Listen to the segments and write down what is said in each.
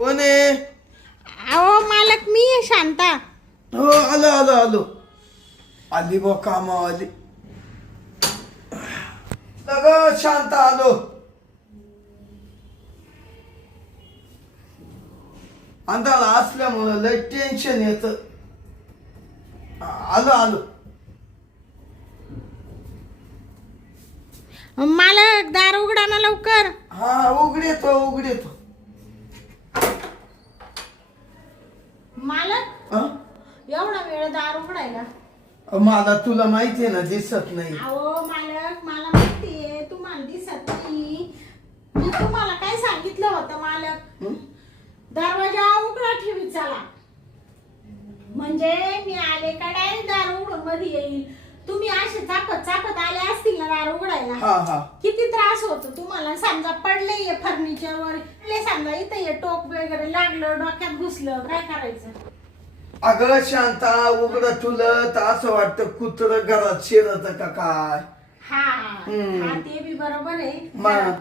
कोण आहे? अहो मालक मी आहे शांता. हो आलो आलो आलो. आली बा कामा आली. अगं शांत आलो. अंधार असल्यामुळं लय टेन्शन येत. आलो आलो. मालक दार उघडा ना लवकर. हा उघडेतो उघडेतो. मालक एवढा वेळ दार उघडायला? मला तुला माहिती आहे ना दिसत नाही. अहो मालक मला माहितीये तुम्हाला दिसत नाही. मी तुम्हाला काय सांगितलं होतं मालक? दरवाजा उघडा ठेवी चला. म्हणजे मी आले का डायरेक्ट दार उघडून मध्ये येईल. तुम्ही असे चापत चापत आले असतील ना दार उघडायला, किती त्रास होतो तुम्हाला. समजा पडले फर्निचरवर, समजा इथं हे टोक वगैरे लागलं, डोक्यात घुसलं, काय करायचं? अगं शांता उघड तुला तर असं वाटतं कुत्र घरात शिरत का काय. हा ते बी बरोबर आहे.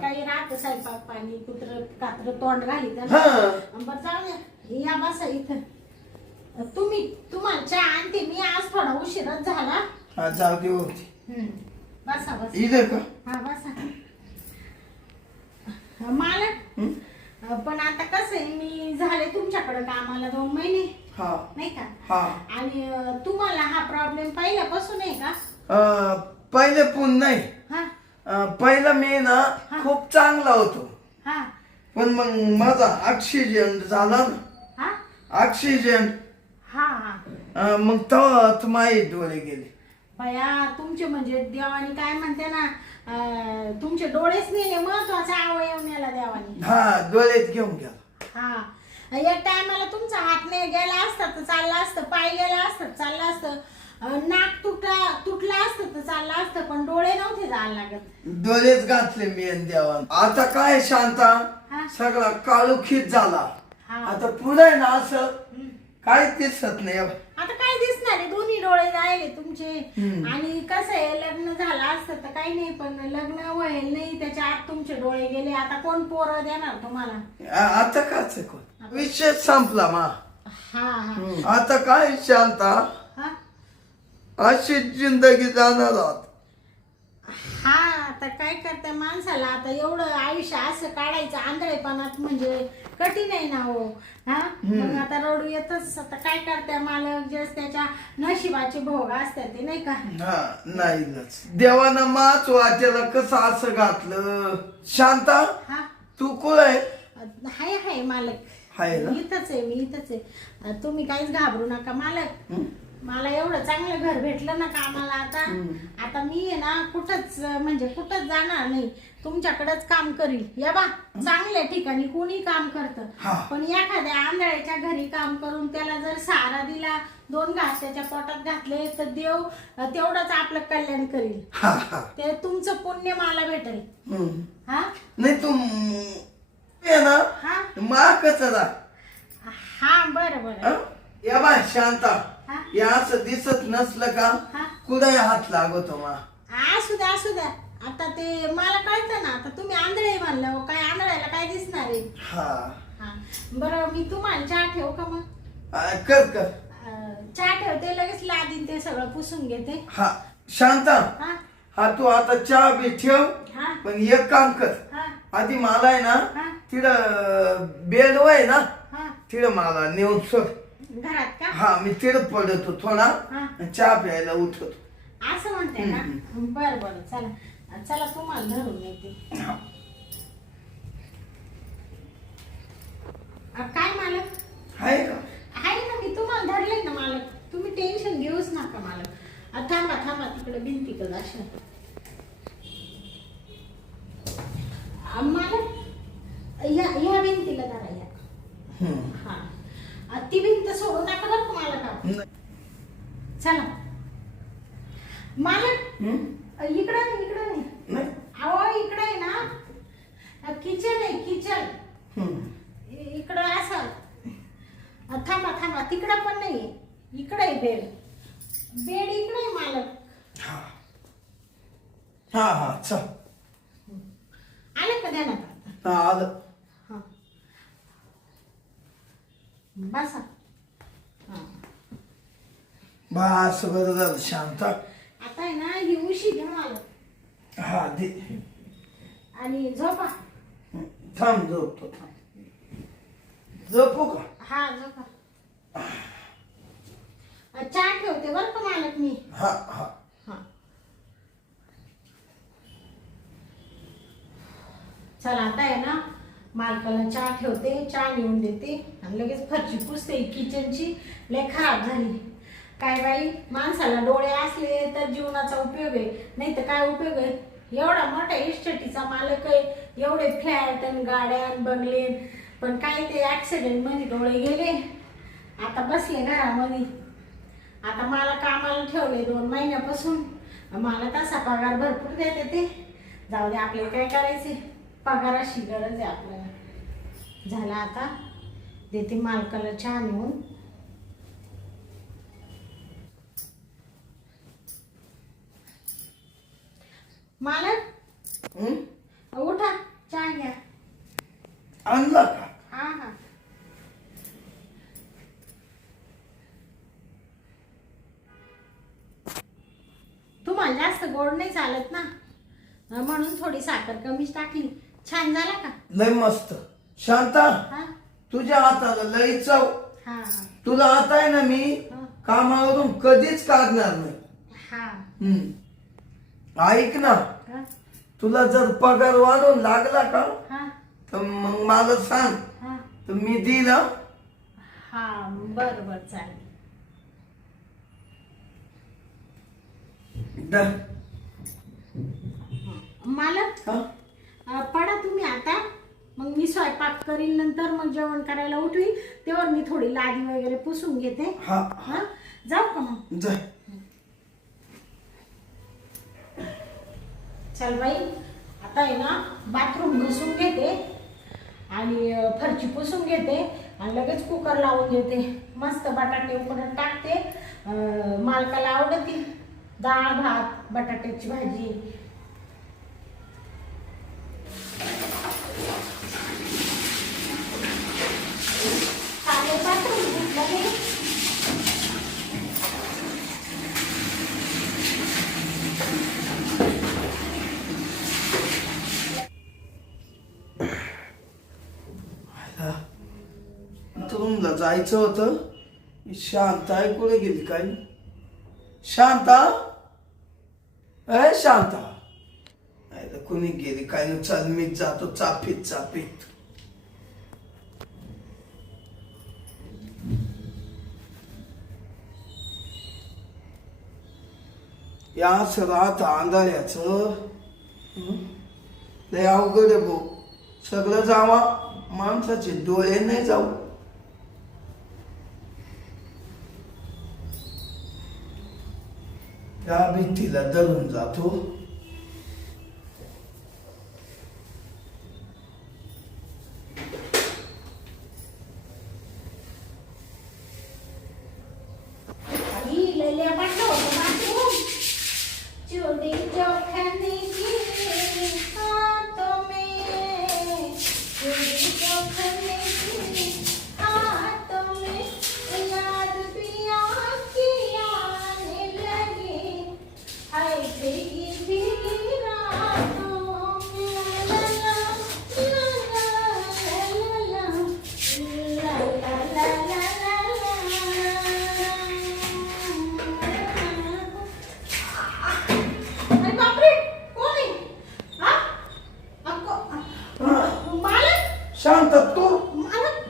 काही राहत स्वयंपाक पाणी कुत्र कात्र तोंड घाली तर बरं जाऊ द्या. या बसा इथं. तुम्हाला चहा आणते मी. आज थोडा उशीरच झाला. जाऊ दे होती. बसा बसा इथं का? हा बसा. मालक पण आता कसं आहे, मी झाले तुमच्याकडे कामाला 2 महिने नाही का. आणि तुम्हाला हा प्रॉब्लेम पहिल्यापासून आहे का? पहिले पण नाही. पहिला मी ना खूप चांगला होतो. पण मग माझा ऑक्सिजन झाला ना. ऑक्सिजन मग तेव्हा माझे डोळे गेले. बया तुमचे म्हणजे देवानी काय म्हणते ना, तुमचे डोळेच नेले. महत्वाचा अवयव नेला देवानी. डोळेच घेऊन गेला. एक टायमाला तुमचा हात नाही गेला असता तर चालला असतं, पाय गेला असतं चाललं असतं, नाक तुटला असतं तर चाललं असतं, पण डोळे नव्हते जायला लागत. डोळेच घातले मी देवान. आता काय शांता सगळा काळोखीत झाला. आता पुढे ना असं काय दिसत नाही. आता काय दिसणार आहे, दोन्ही डोळे जायले तुमचे. आणि कसं आहे, लग्न झालं असतं तर काही नाही, पण लग्न व्हायला नाही त्याच्या आत तुमचे डोळे गेले. आता कोण पोरं देणार तुम्हाला? आता काच कोण विषय संपला मा. आता काय शांता अशी जिंदगी जाणार आहात. आता काय करते माणसाला. आता एवढं आयुष्य असं काढायचं आंधळेपणात म्हणजे कठीण आहे ना हो. मग आता रडू येतच. आता काय करते मालक, जस त्याच्या नशिबाचे भोग असतात ते नाही का. नाही देवानं माच वाटेला कसं असं घातलं. शांता तू कोण आहे? हाय मालक. इथंच आहे मी, इथंच आहे. तुम्ही काहीच घाबरू नका मालक. मला एवढं चांगलं घर भेटलं ना कामाला. आता मी आहे ना कुठंच म्हणजे कुठंच जाणार नाही. तुमच्याकडेच काम करील. या बा चांगल्या ठिकाणी कोणी काम करतं, पण एखाद्या आंधळ्याच्या घरी काम करून त्याला जर सहारा दिला, 2 घास त्याच्या पोटात घातले, तर देव तेवढंच आपलं कल्याण करील. ते तुमचं पुण्य मला भेटेल. नाही तू ना माकच बरं बरं. या बा शांता या असं दिसत नसलं का कुठे हात लागतो मा. असू द्या असू द्या. आता ते मला कळतं ना. आता तुम्ही आंधळे म्हणलं, काय आंधळ्याला काय दिसणार आहे. बरं मी तुम्हाला चहा ठेवू का मग? कर चहा ठेवते, लगेच लादीन ते सगळं पुसून घेते. शांता तू आता चहा बी ठेव. पण एक काम कर, आधी मला आहे ना तिथं बेड आहे ना तिथं मला नेऊन सोड घरात का. मी तिथं पडतो थोडा चहा प्यायला उठतो. असं म्हणते ना. बरं बरं चला चला तुम्हाला धरून येते. काय मालक आहे का? आहे ना, मी तुम्हाला धरले ना मालक. तुम्ही टेन्शन घेऊच नका मालक. थांबा थांबा तिकडे भिंतीकडे अशा. मालक ह्या भिंतीला धरा. ती भिंत सोडू नका बरं का मालक. चला मालक इकडं नाही. अहो इकडे आहे ना किचन आहे, किचन इकडं असं. थांबा तिकडं पण नाही, इकडे आहे बेड. इकडे आहे मालक. चल आलं का ध्यानात? आलं. बसा. हा. बस बरं झालं शांत. आता आहे ना ही उशी घ्या मला हा दे. आणि झोपा. थांब झोपतो. झोपू का? हा झोपा. चहा ठेवते बरं का मालक मी. हा हा. हा. चला आता आहे ना मालकाला चहा ठेवते, चहा नेऊन देते आणि लगेच फरची पुसते. किचनची लय खराब झाली. काय बाई, माणसाला डोळे असले तर जीवनाचा उपयोग आहे, नाही तर काय उपयोग आहे. एवढा मोठा इस्टेटीचा मालक आहे, एवढे फ्लॅट आणि गाड्या आणि बंगले, पण काय ते ऍक्सिडेंट मध्ये डोळे गेले. आता बसले घरामध्ये. आता मला कामाला ठेवले 2 महिन्यापासून. मला तसा पगार भरपूर देते ते. जाऊ दे, आपल्याला काय करायचे, पगाराशी गरज आहे आपल्याला. झाला आता देते मालकाला चहा नेऊन. मालक उठा, चहा घ्या. आणला का? हा हा. तुम्हाला जास्त गोड नाही चालत ना, म्हणून थोडी साखर कमीच टाकली. छान झाला का? लय मस्त. शांता, हा तुझ्या हाताला लय चव. हा हा. तुला आता आहे ना मी कामावरून कधीच काढणार नाही. हा ऐक ना, हा तुला जर पगार वाढून लागला का हा तर मग मला सांग, हा. तर मी दिला. हा बर बर चालेल. मालक पडा तुम्ही आता, मग मी स्वयंपाक करीन. नंतर मग जेवण करायला उठवी तेव्हा मी थोडी लादी वगैरे पुसून घेते. हा हा जाऊ का मग? जा. चल बाई, आता आहे ना बाथरूम घुसून घेते आणि फरची पुसून घेते आणि लगेच कुकर लावून देते. मस्त बटाटे उकडत टाकते. मालकाला आवडती डाळ भात बटाट्याची भाजी. चालेल, बाथरूम घेतलं मी. तुमला जायचं होतं. शांता आहे कुठे गेली काय? शांता, शांता कोणी गेली काय? चल मीच जातो चापीत चापीत. या रात आंधळ्याचं लय अवघड आहे भाऊ. सगळं जावा, माणसाचे डोळे नाही जाऊ. त्या भीतीला धरून जातो. शांत, तू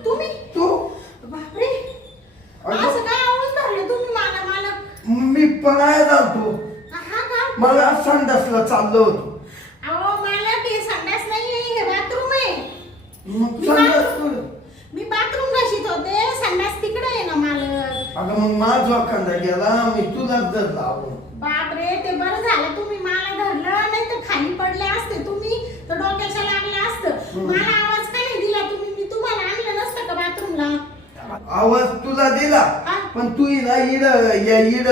तुम्ही तू बापरे, असं काय आवाज धरले तुम्ही मला? मालक मी पळायला जातो. हा का? मला संडासला चाललो होतो. अहो मालक, हे संडास नाही, हे बाथरूम आहे. मग संडास मी बाथरूम घाशीत होते, संडास तिकडे आहे ना मालक. अगं मग माझा वाखांदा गेला, मी तुलाच धरला. बापरे, ते बरं झालं तुम्ही मला धरलं, नाही तर खाली पडले असते तुम्ही तर डोक्याच्या लागलं असतं. मला आवाज का नाही दिला तुम्ही? मी तुम्हाला आणलं नसतं का बाथरूमला? आवाज तुला दिला, पण तू ना इड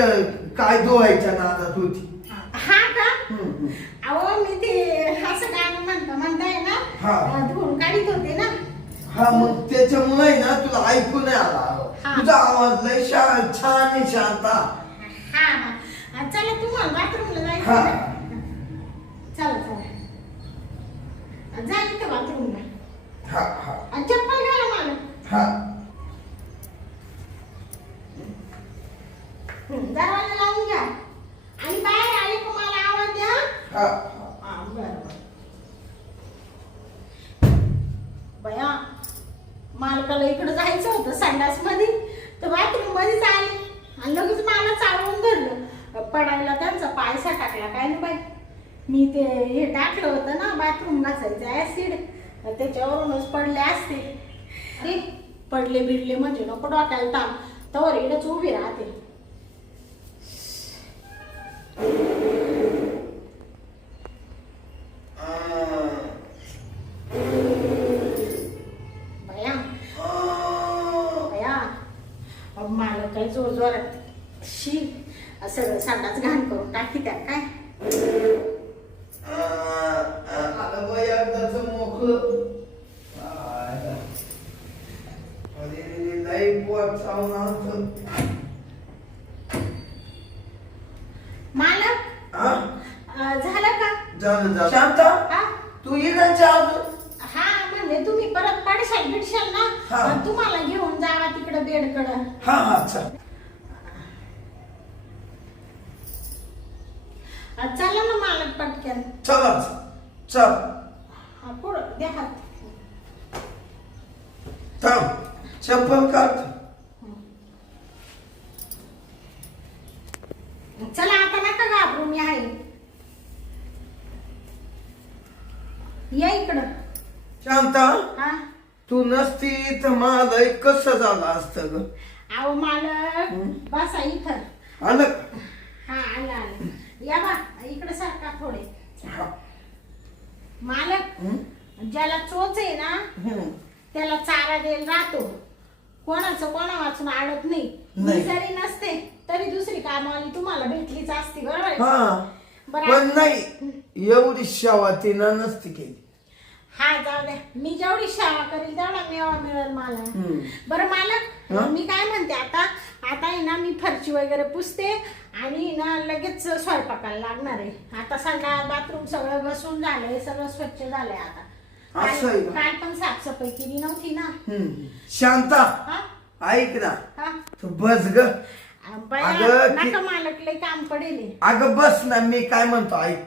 काय धुवायच्या नादात होती. हा का? अहो मी ते असं गाणं म्हणताय ना, धुवून काढीत होते ना. हा मग त्याच्यामुळे ना तुला ऐकू नाही आला हा. तुझा आवाज लय छान आहे शांता. हा हा चला तुम्हाला बाथरूमला जायचं हा. ना? चला चला जा इथे बाथरूमला. हा हा आणि चप्पल घाला मला. हा दरवाजा लावून घ्या आणि बाहेर आले का मला आवाज द्या. हा हा बरं बया मालकाला इकडे जायचं होतं संडास मध्ये तर बाथरूम मध्येच आले आणि लगेच मला चालवून धरलं. पडायला त्यांचा पायसा टाकला काय ना बाई. मी ते हे टाकलं होतं ना बाथरूम घासायचं ऍसिड त्याच्यावरूनच पडले असते. अरे पडले बिडले म्हणजे नको डोक्याला ताण तवर इकडेच उभी राहते. बया बया मला काही जोर जोरात शी सगळं संडास घाण करून टाकी त्या काय. आलं बाई एकदाचं मोकळं. लई पोट चावून आलतं. मालक हा झालं का? झालं शांता हा तू इकडच्या अजून. हा म्हणजे तुम्ही परत पडशाल बिडशाल ना हा. तुम्हाला घेऊन जावा तिकडे बेडकडं. हा हा चल चला ना मालक पटकन. चला चल हा पुढं द्या हात. थांब चप्पल काढ. चला आता नका घाबरू मी आहे. या इकडं. शांता हा तू नसती तर मला कसं झालं असतं ग. अहो मालक बसा इथं. आलं का? हा आलं आलं. या बा इकडे सारखा थोडे. हा. मालक ज्याला चोच आहे ना हम्म. त्याला चारा द्यायला राहतो. कोणाचं कोणा वाचून अडत नाही. मी नाही. जरी नसते तरी दुसरी कामवाली तुम्हाला भेटलीच असती बरोबर आहे? हा बरं पण नाही एवढी शेवा तिनं नसती केली. हा जाऊ द्या मी जेवढी सेवा करेल तेवढा मेवा मिळेल मला. हम्म. बरं मालक मी काय म्हणते आता आता आहे ना मी फरची वगैरे पुसते आणि ना लगेच स्वयंपाकाला लागणार आहे. आता संडास बाथरूम सगळं घसून झालंय सगळं स्वच्छ झालंय. आता असं आहे का? काल पण साफसफाई केली नव्हती ना. शांता हा ऐक ना हा तू बस ग. बया, अगं, नका मालक लय काम पडेल. अगं बस ना मी काय म्हणतो ऐक.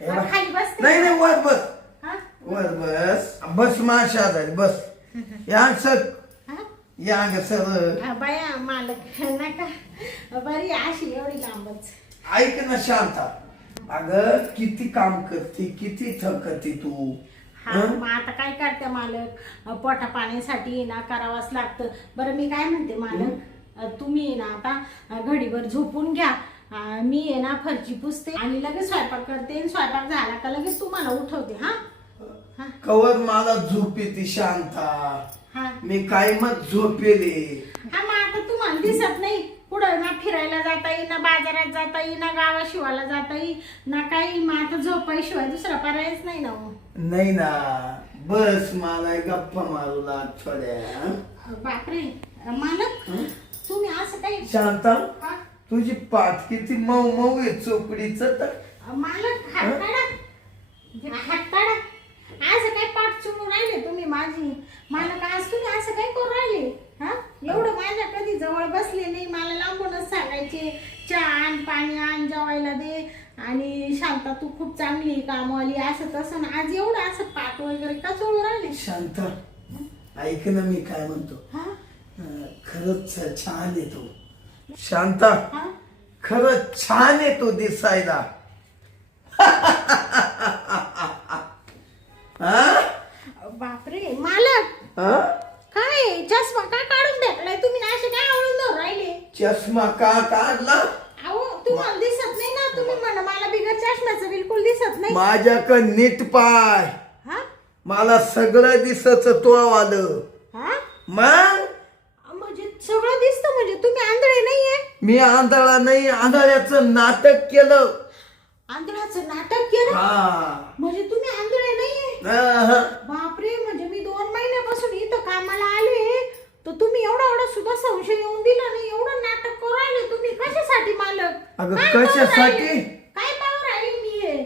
खाली बसते नाही नाही वर बस हा? वर बस बस माझ्या शेजारी बस. या सर हा? या ग सर. बया मालक नका बरी अशी एवढी लांबच. ऐक ना शांता अगं किती काम करते किती थकते तू. हा मग आता काय करते मालक पोटा पाण्यासाठी ना करावंच लागतं. बरं मी काय म्हणते मालक तुम्ही ना आता घडीभर झोपून घ्या. मी आहे ना फरची पुसते आणि लगेच स्वयंपाक करते. स्वयंपाक झाला का लगेच तुम्हाला उठवते. हा हा कवर मला झोप येते शांता. हा मी काय मग झोपेले. हा मग आता तुम्हाला दिसत नाही पुढं ना फिरायला जाता येईल ना बाजारात जाता येईल ना गावा शिवायला जाता येईल ना काही. मग आता झोपायशिवाय दुसरा पर्यायच नाही ना. नाही ना बस मला गप्पा मारू लाग थोड्या. बापरे मालक तुम्ही असं काही शांता हा? तुझी पाठ किती मऊ मऊ आहे चोपडीच तर. मालक हात काढा हात काढा. असं काय पाठ चुकून राहिले तुम्ही माझी. मालक आज तुम्ही असं काय करू राहिले. हा एवढं माझ्या कधी जवळ बसले नाही. मला लांबूनच सांगायचे चहा आण पाणी आण जेवायला दे आणि शांता तू खूप चांगली कामवाली असं तसं. आज एवढं असं पाठ वगैरे का चोळू राहिले. शांता ऐक ना मी काय म्हणतो. हा खरंच छान आहे तू शांता. हा खरंच छान आहे तू दिसायला. हा? बापरे मालक हा? काय चष्मा का काढून टाकलाय तुम्ही. असे काय आवडून धरून राहिले. चष्मा का काढला. अहो तुम्हाला दिसत नाही ना. तुम्ही म्हणा मला बिगर चष्म्याचं बिलकुल दिसत नाही. माझ्याकडे नीट पाय. हा मला सगळं दिसत तो आलं. हा मग म्हणजे सगळं दिसतं म्हणजे तुम्ही आंधळे नाहीये. मी आंधळा नाही आंधळ्याचं नाटक केलं. आंधळाचं नाटक केलं हा म्हणजे तुम्ही आंधळे नाहीये अहं. बापरे म्हणजे मी 2 महिन्यापासून इथं कामाला आले तर तुम्ही एवढा सुद्धा संशय येऊन दिला नाही एवढं नाटक करू राहिले तुम्ही कशासाठी मालक अगं, काय पाहू कशासाठी? राहिले? काय पाहू राहिले मी हे?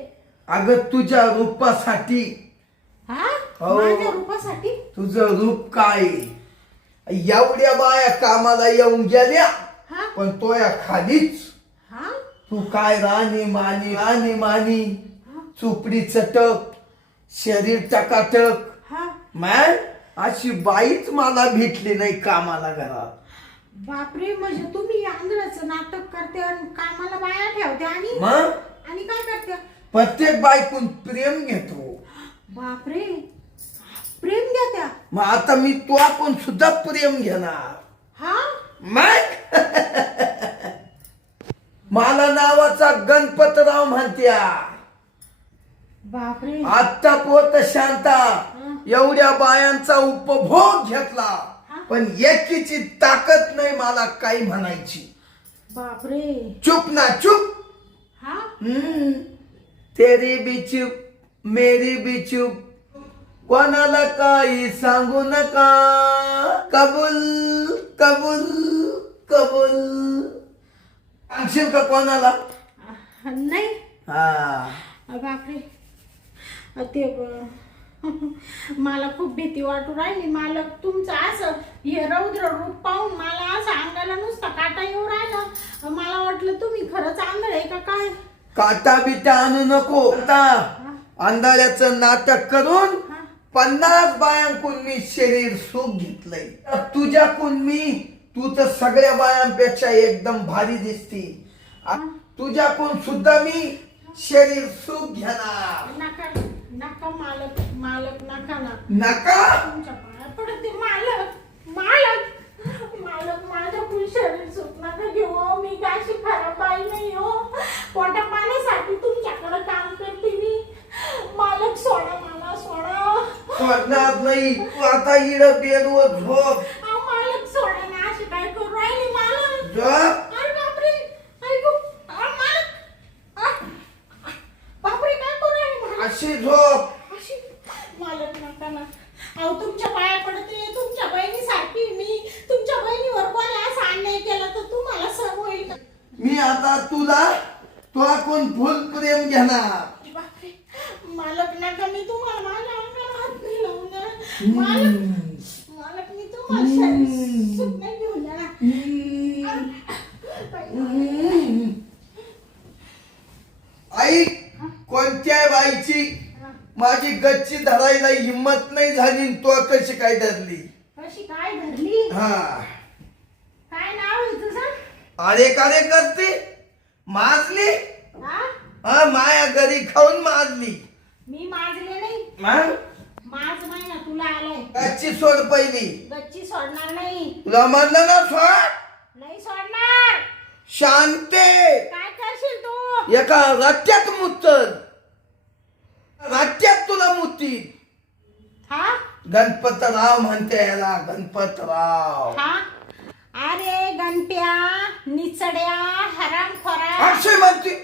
अगं तुझ्या रूपासाठी. हा हो. माझ्या रूपासाठी तुझं रूप काय एवढ्या बाया कामाला येऊन गेल्या हा पण तोया खालीच हा तू काय राणी मानी चुपडी चटक शरीर टकाटक हा मॅन अशी बाईच मला भेटली नाही कामाला घरात. बापरे म्हणजे तुम्ही आंधळाचं नाटक करते आणि कामाला बाया ठेवते आणि मग आणि काय करते प्रत्येक बायकून प्रेम घेतो. बापरे प्रेम द्या त्या मग आता मी तो आपण सुद्धा प्रेम घेणार. हा मग मला नावाचा गणपतराव म्हणत्या. बापरे आत्ता पोत शांता एवढ्या बायांचा उपभोग घेतला पण एकीची ताकद नाही मला काही म्हणायची. बापरे चुप ना चुप. हा तेरी भी चुप मेरी भी चुप कोणाला काही सांगू नका. कबूल कबूल कबूल सांगशील का कोणाला? नाही हा बापरे ते मला खूप भीती वाटू राहिली मालक तुमचं असं हे रौद्र रूप पाहून मला असं अंगाला नुसता काटा येऊ राहिला मला वाटलं तुम्ही खरंच आंधळ आहे का काय काटा बिटा आणू नको. आता आंधळ्याचं नाटक करून 50 बायांकून मी शरीर सुख घेतलंय. तुझ्याकून मी तू तर सगळ्या बायांपेक्षा एकदम भारी दिसती. तुझ्याकून सुद्धा मी शरीर सुख घेणार. नका नका मालक मालक नका ना नका तुमच्या पाया पडते मालक मालक मालक माझ्या शरीर सुख नका घेऊ हो. मी काय अशी खराब बाई नाही हो पोटा पाण्यासाठी तुमच्याकडे काम करते मी मालक सोडा मला सोडा सोडणार नाही. तू आता इड बेडवर झोप. मालक सोडा ना अशी काय करू राहिली मालक झोप. अरे बापरे ऐकू मालक बापरे काय करू राहिली मालक अशी झोप. अशी मालक नका ना अहो तुमच्या पाया पडते तुमच्या बहिणीसारखी मी तुमच्या बहिणीवर कोणी असा अन्याय केला तर तुम्हाला सहन होईल का मी आता तुला कोण फुल प्रेम घेणार. बापरे मालक नका मी तुम्हाला माझ्या अंगाला हात नाही लावून देणार मालक मालक मी तुम्हाला शरीर सुख नाही घेऊन देणार आई कोणत्या बाईची माझी गच्ची धरायला हिम्मत नाही झाली तो कशी काय धरली. कशी काय धरली हा काय नाव आहे तुझं अरे कारे करते माजली. हा हा माया घरी खाऊन माजली. मी माजले नाही मग माज महिना तुला आलाय गच्ची सोड पहिली. गच्ची सोडणार नाही तुला म्हणलं ना सोड. नाही सोडणार शांते काय करशील तू एका रट्ट्यात मुतल रट्ट्यात तुला मुती. हा गणपतराव म्हणते याला गणपतराव. हा अरे गणप्या निचड्या हरामखोरा अक्षय म्हणते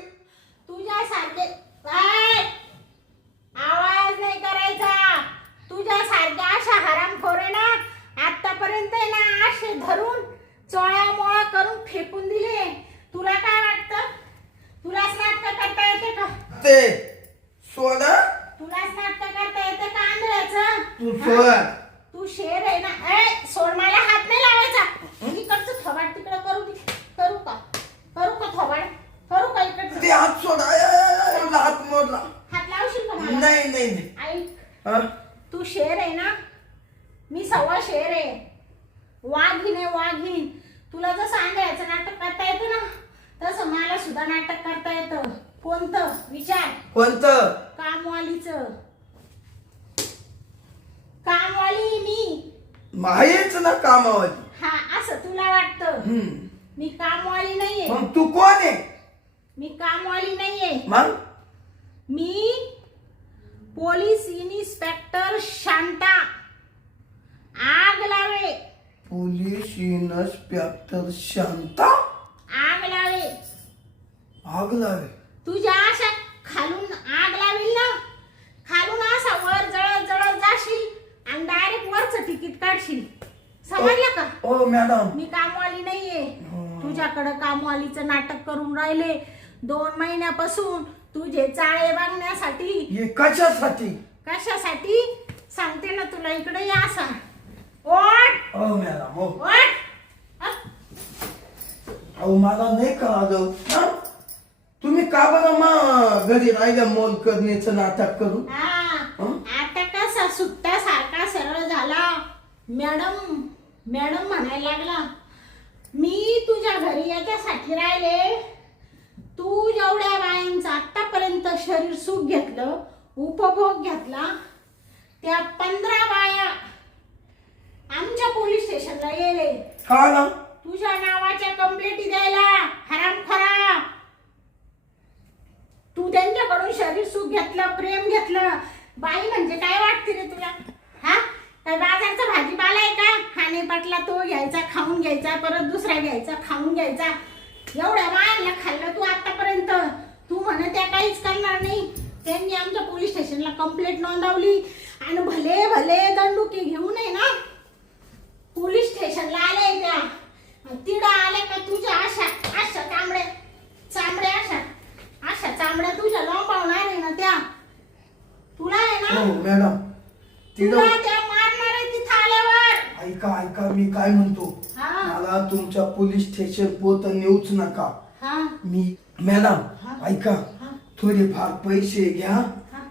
तुझ्यासारखे काय आवाज नाही करायचा तुझ्यासारख्या अशा हरामखोरे ना आतापर्यंत ना असे धरून चोळ्यामोळा करून फेकून दिले. तुला काय वाटतं तुलाच नाटक करता येते का ते सोड. तुलाच नाटक करता येते का आंधळ्याचं तू सोड. तू शेर आहे ना ए सोड मला हात नाही लावायचा इकडचं थोबाड तिकडे करू का थोबाड करू का इकडचं ते हात सोड. हात मोडला. हात लावशील का मला नाही नाही नाही. ऐक हा? तू शेर आहे ना मी सव्वा शेर आहे वाघीण आहे वाघीण तुला जसं आंधळ्याचं नाटक करता येतं ना तसं मला सुद्धा नाटक करता येतं. कोणतं विचार कोणतं कामवालीचं कामवाली मी माहीच ना कामावधी. हा असं तुला वाटतं हम्म. मी कामवाली नाहीये मग तू कोण आहे. मी कामवाली नाहीये मग मी पोलीस इन्स्पेक्टर शांता आग लावे पोलीस इन्स्पेक्टर शांता आग लावे आग लावे. तुझ्या अशा समजलं का? हो मॅडम. मी कामवाली नाहीये. तुझ्याकडं कामवालीचं नाटक करून राहिले 2 महिन्यापासून. तुझे चाळे बघण्यासाठी. हे कशासाठी? कशासाठी सांगते ना तुला. इकडे या असा. ओट. हो मॅडम. हो. ओट. अहो मला नाही कळालं. तुम्ही का बरं मग घरी राहिल्या मोल करण्याचं नाटक करून? आता कसा सुट्टा सारखा सरळ झाला. मॅडम मॅडम म्हणायला लागला. मी तुझ्या घरी याच्यासाठी राहिले. तू जेवढ्या बायांचं आतापर्यंत शरीर सुख घेतलं, उपभोग घेतला, त्या 15 बाया आमच्या पोलीस स्टेशनला गेले. का ना? तुझ्या नावाच्या कंप्लेंटी द्यायला. हरामखोरा. तू त्यांच्याकडून शरीर सुख घेतलं, प्रेम घेतलं. बाई म्हणजे काय वाटते रे तुला? हा, काय बाजारचा भाजीपाला आहे का? खाणे पाटला तो घ्यायचा, खाऊन घ्यायचा, परत दुसरा घ्यायचा, खाऊन घ्यायचा. एवढ्या बायांना खाल्लं तू आतापर्यंत. तू म्हणे त्या काहीच करणार नाही. त्यांनी आमच्या पोलीस स्टेशनला कंप्लेंट नोंदवली आणि भले भले दंडुके घेऊन आहे ना पोलीस स्टेशनला आले. त्या तिडा आले का तुझ्या अशा चांबड्या तुझ्या लोंबावणार आहे ना त्या. तुला आहे ना मॅडम तुला त्या मारणार आहे तिथं आल्यावर. ऐका मी काय म्हणतो. मला तुमच्या पोलीस स्टेशन पोत नेऊच नका. मी मॅडम ऐका, थोडेफार पैसे घ्या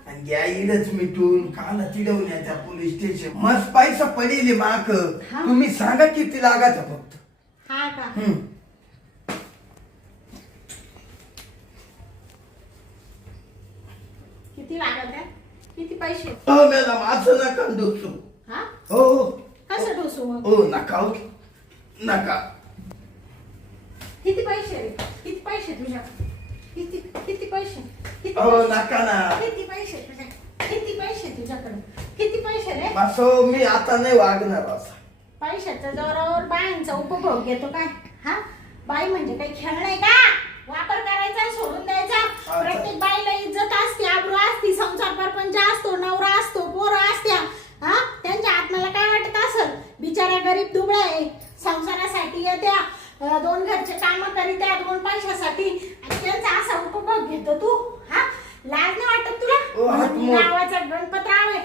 आणि घ्या इडच मिटून काला तिडवण्या त्या पोलीस स्टेशन. मस्त पैसा पडेल माक. तुम्ही सांगा किती लागायचं फक्त. हा का? किती लागत आहे? किती पैसे? हो मॅडम असं नका डोसू. हो कसं डोसू मग? हो नका नका. किती पैसे रे? किती पैसे तुझ्या? किती पैसे? हो नका ना. किती पैसे तुझ्या? किती पैसे तुझ्याकडे? किती पैसे रे? असो मी आता नाही वागणार असं. पैशाच्या जोरावर बायांचा उपभोग घेतो काय? हा, बाई म्हणजे काही खेळ नाही का? वापर करायचा सोडून द्यायचा. प्रत्येक बाईला इज्जत असते, आबरू असते, संसार परपंच असतो, नवरा असतो, पोरं असत्या. हा, त्यांच्या आत्म्याला काय वाटत असेल? बिचाऱ्या गरीब दुबळ्या आहे, संसारासाठी येत्या, 2 घरचे काम करीत्या 2 पैशासाठी, आणि त्यांचा असा उपभोग घेतो तू. हा, लाज नाही वाटत तुला? गावाचा गणपतराव आहे.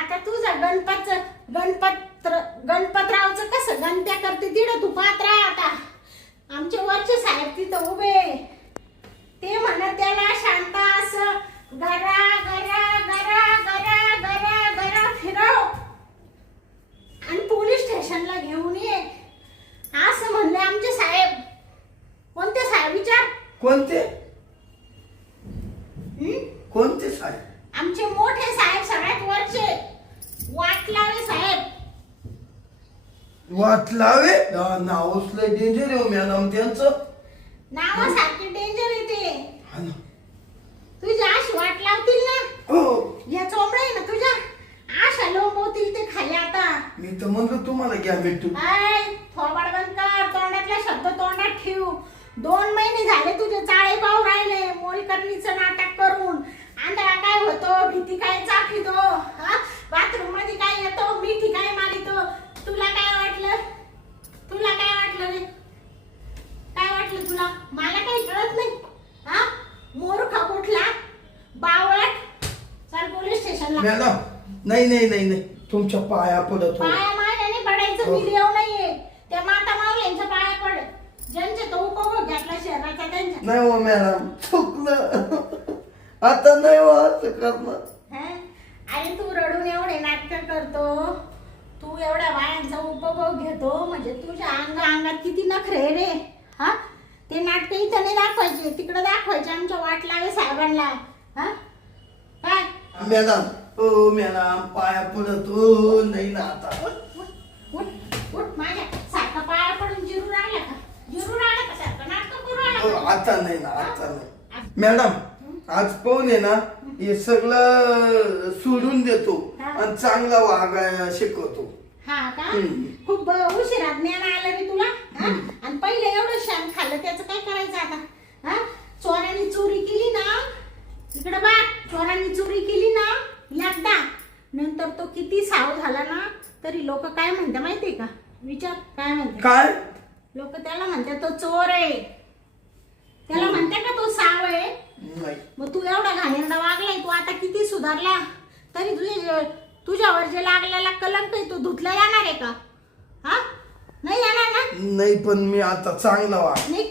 आता तुझं गणपतरावचं कसं गणत्या करते तिथं तू पाहत राह. आता आमचे वरचे साहेब तिथं उभे. ते म्हणत त्याला शांत असं गरा गरा गरा गरा गरा गरा फिरव आणि पोलीस स्टेशनला घेऊन ये असं म्हणले आमचे साहेब. कोणते साहेब विचार? कोणते कोणते साहेब? आमचे मोठे साहेब, सगळ्यात वरचे वाटलावे साहेब. वाटलावे नावच लय डेंजर आहे मॅडम त्यांचं. नावासारखे डेंजर येते. तुझ्या अशी वाट लावतील ना. या चोंबडे आहे ना तुझ्या आशा लोंबवतील ते खाली. आता मी तर म्हणलं तुम्हाला घ्या भेटू. थोबाड बंद कर. तोंडातला शब्द तोंडात ठेव. 2 महिने झाले तुझे चाळे पाहू राहिले मोलकरणीचं नाटक करून. आंधळा काय होतो, भीती काय चाफितो, बाथरूम मध्ये काय येतो, मिठी काय मारितो. तुला काय वाटलं? तुला काय वाटलं रे? काय वाटलं तुला? मला काही कळत नाही. हा, मूर्ख कुठला बावळट. चल पोलीस स्टेशनला. मॅडम नाही तुमच्या पाया पडत. पाया मायने पडायचं. मी देव नाहीये. त्या माता माऊल्यांच्या पाया पड. ज्यांचे तो उपभोग घेतला शहराचा त्यांच्या. नाही हो मॅडम चुकलं. आता नाही हो असं करणं. आणि तू रडून एवढे नाटक करतो, तू एवढ्या बायांचा उपभोग घेतो, म्हणजे तुझ्या अंगात किती नखरे रे. हा, ते नाटक इथं नाही दाखवायचे, तिकडे दाखवायचे आमच्या वाटलावे साहेबांना. हा काय मॅडम? हो मॅडम पाया पडत. हो नाही ना आता. उठ माझ्या सारखा पाया पडून जिरू राहिला का? जिरू राहिला का सारखं नाटक करू राहिला? आता नाही ना, आता नाही मॅडम. आज पाहून आहे ना हे सगळं सोडून देतो आणि चांगला वागायला शिकवतो. हा का? खूप उशिरा ज्ञान आलं रे तुला. आणि पहिले एवढं शान खाल्लं, त्याचं काय करायचं आता? चोरांनी चोरी केली ना, इकडे बघ, चोरांनी चोरी केली ना एकदा, नंतर तो किती साव झाला ना तरी लोक काय म्हणतात माहितीये का? विचार काय म्हणते. काय लोक त्याला म्हणतात तो चोर आहे, त्याला म्हणते का तो साव आहे. नाही मग तू एवढा घाणेरडा वागलाय, तू आता किती सुधारला तरी तुझ्यावर जे लागलेला कलंक आहे तो धुतला जाणार आहे का? हा नाही जाणार ना. नाही पण मी आता चांगला वाग. निघ